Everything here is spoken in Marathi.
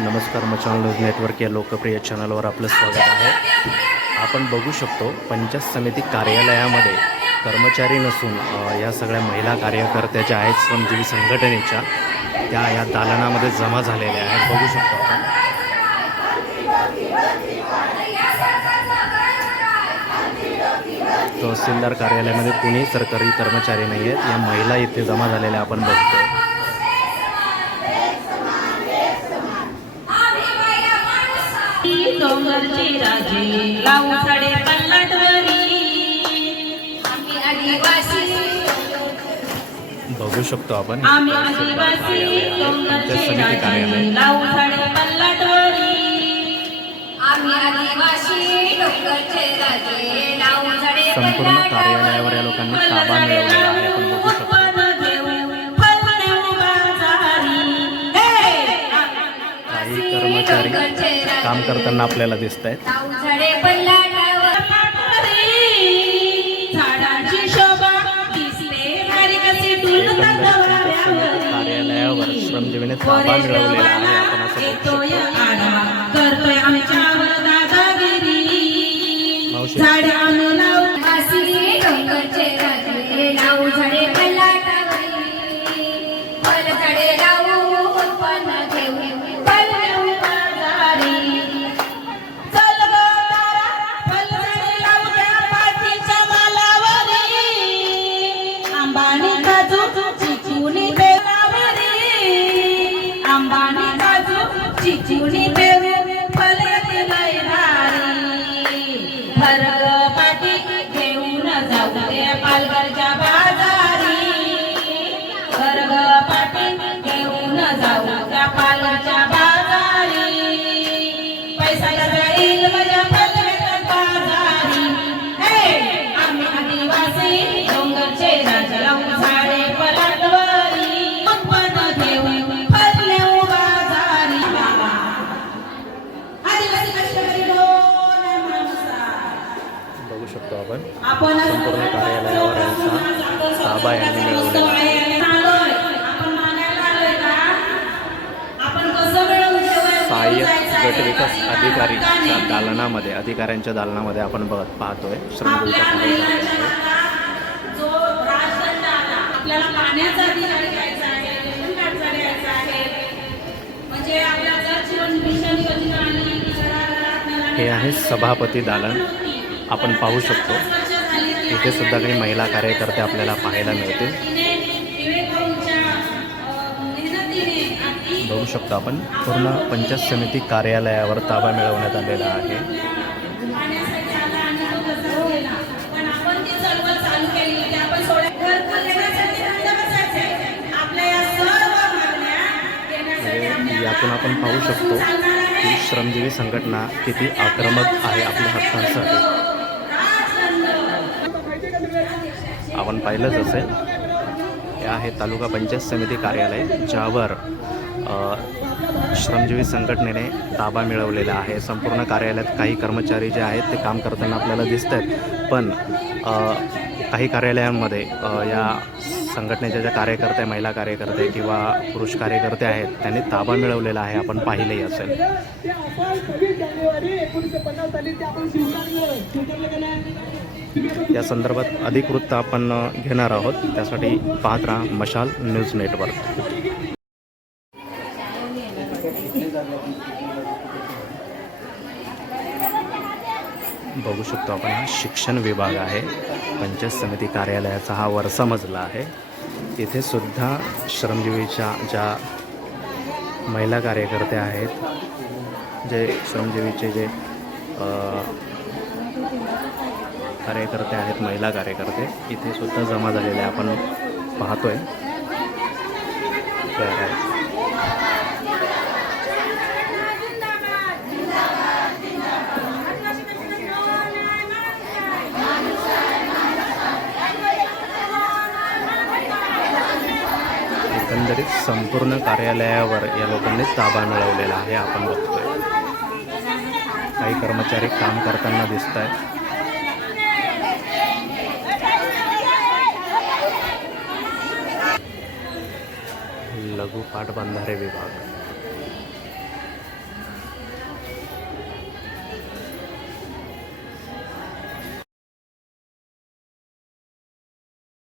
नमस्कार मचान न्यूज नेटवर्क या लोकप्रिय चॅनलवर आपलं स्वागत आहे. आपण बघू शकतो पंचायत समिती कार्यालयामध्ये कर्मचारी नसून या सगळ्या महिला कार्यकर्त्या ज्या आहेत श्रमजीवी संघटनेच्या त्या या दालनामध्ये जमा झालेल्या आहेत. बघू शकतो आपण. तहसीलदार कार्यालयामध्ये कुणीही सरकारी कर्मचारी नाही आहेत या महिला इथे जमा झालेल्या आपण बघतोय. राजे लावू साडे पल्लाटवरी आम्ही आदिवासी. बघू शकतो आपण. आम्ही आदिवासी राजे लावू साडे पल्लाटवरी आम्ही आदिवासी संपूर्ण कार्यालयावर या लोकांनी ताबा मिळवलेला आहे. आपण करताना आपल्याला दिसत. आहेत. कार्यालयावर श्रमजीवीने ताबा मिळवलेला आहे. आपण असं আমদানি কাজু চিকুনি ताबा यांनी मिळवलेला आहे सहाय्यक गट विकास अधिकारीच्या दालनामध्ये अधिकाऱ्यांच्या दालनामध्ये आपण बघत पाहतोय. आहे आहे. म्हणजे हे आहे सभापती दालन. आपण पाहू शकतो. इथे सुद्धा काही महिला कार्यकर्ते आपल्याला पाहायला मिळतील. बघू शकतो आपण पूर्ण पंचायत समिती कार्यालयावर ताबा मिळवण्यात आलेला आहे. म्हणजे यातून आपण पाहू शकतो की श्रमजीवी संघटना किती आक्रमक आहे आपल्या हक्कांसाठी. आपण पाहिलंच असेल. हे आहे तालुका पंचायत समिती कार्यालय ज्यावर श्रमजीवी संघटनेने ताबा मिळवलेला आहे. संपूर्ण कार्यालयात काही कर्मचारी जे आहेत ते काम करताना आपल्याला दिसत आहेत पण काही कार्यालयांमध्ये या संघटनेच्या ज्या कार्यकर्ते महिला कार्यकर्ते किंवा पुरुष कार्यकर्ते आहेत त्यांनी ताबा मिळवलेला आहे. आपण पाहिलंही असेल. जानेवारी एकोणीसशे पन्नास साली ते आपण या संदर्भात अधिक वृत्त आपण घेणार आहोत. त्यासाठी पाहत राहा मशाल न्यूज नेटवर्क. बघू शकतो आपण हा शिक्षण विभाग आहे. पंचायत समिती कार्यालयाचा हा वरसा मजला आहे. इथे सुद्धा श्रमजीवीच्या ज्या महिला कार्यकर्त्या आहेत जे श्रमजीवीचे जे कार्यकर्ते आहेत महिला कार्यकर्ते. इथे सुद्धा जमा झालेले आपण पाहतोय. तर एकंदरीत संपूर्ण कार्यालयावर या लोकांनी ताबा मिळवलेला आहे आपण बघतोय. काही कर्मचारी काम करताना दिसत आहेत लघु पाटबंधारे विभाग।